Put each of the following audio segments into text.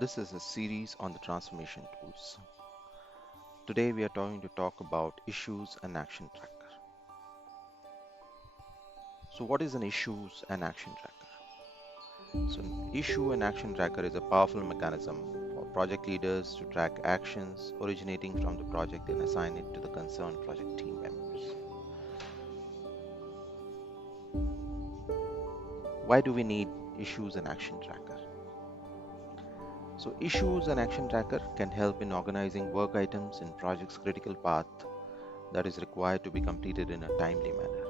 This is a series on the transformation tools. Today we are going to talk about issues and action tracker. So what is an issues and action tracker? So an issue and action tracker is a powerful mechanism for project leaders to track actions originating from the project and assign it to the concerned project team members. Why do we need issues and action tracker? So issues and action tracker can help in organizing work items in project's critical path that is required to be completed in a timely manner.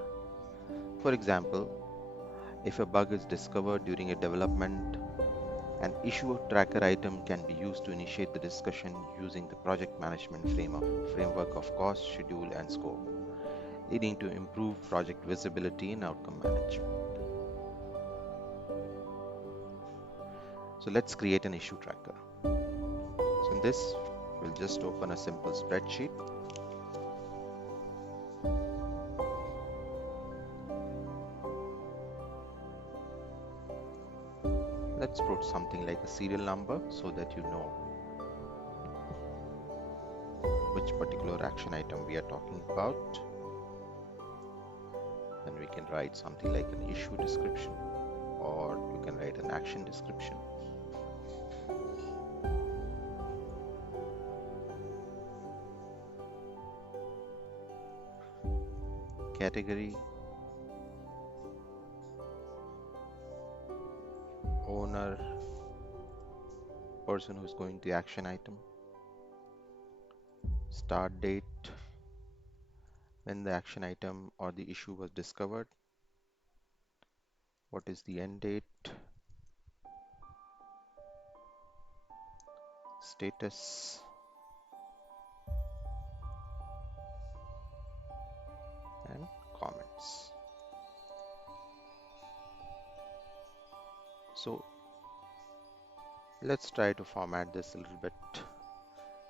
For example, if a bug is discovered during a development, an issue tracker item can be used to initiate the discussion using the project management framework of cost, schedule, and scope, leading to improved project visibility and outcome management. So let's create an issue tracker. So in this, we'll just open a simple spreadsheet. Let's put something like a serial number so that you know which particular action item we are talking about. Then we can write something like an issue description, or you can write an action description. Category, owner, person who's going to action item, start date, when the action item or the issue was discovered, what is the end date, status, and comments. So let's try to format this a little bit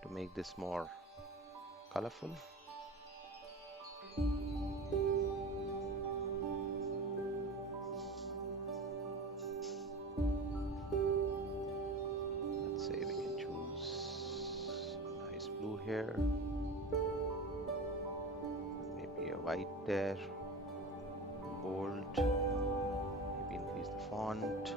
to make this more colorful. Let's say we can choose nice blue here, maybe a white there, bold, maybe increase the font.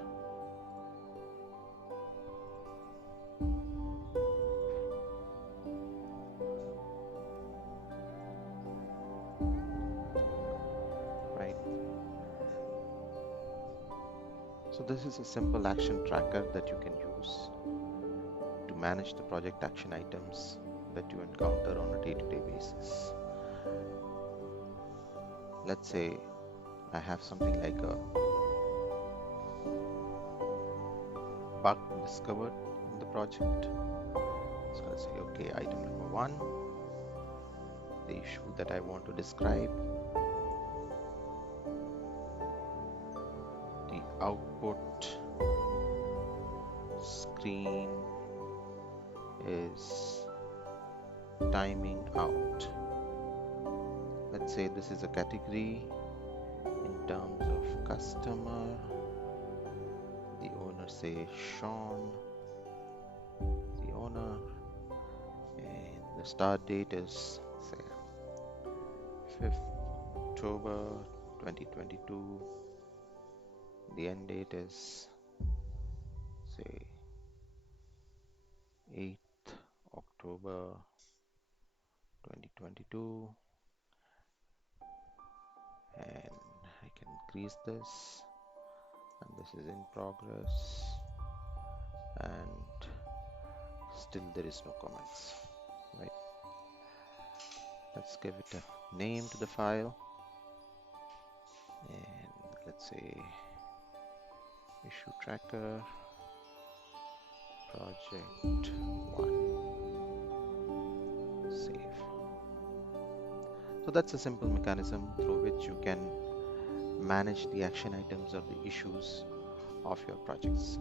Right. So this is a simple action tracker that you can use to manage the project action items that you encounter on a day-to-day basis. Let's say I have something like a bug discovered in the project. So I'll say, okay, item number 1, the issue that I want to describe, the output screen is timing out. Let's say this is a category in terms of customer. The owner, say Sean, the owner, and the start date is say 5th October 2022. The end date is say 8th October 2022, and I can increase this, and this is in progress, and still there is no comments, right? Let's give it a name to the file, and let's say issue tracker project 1. Save. So that's a simple mechanism through which you can manage the action items or the issues of your projects.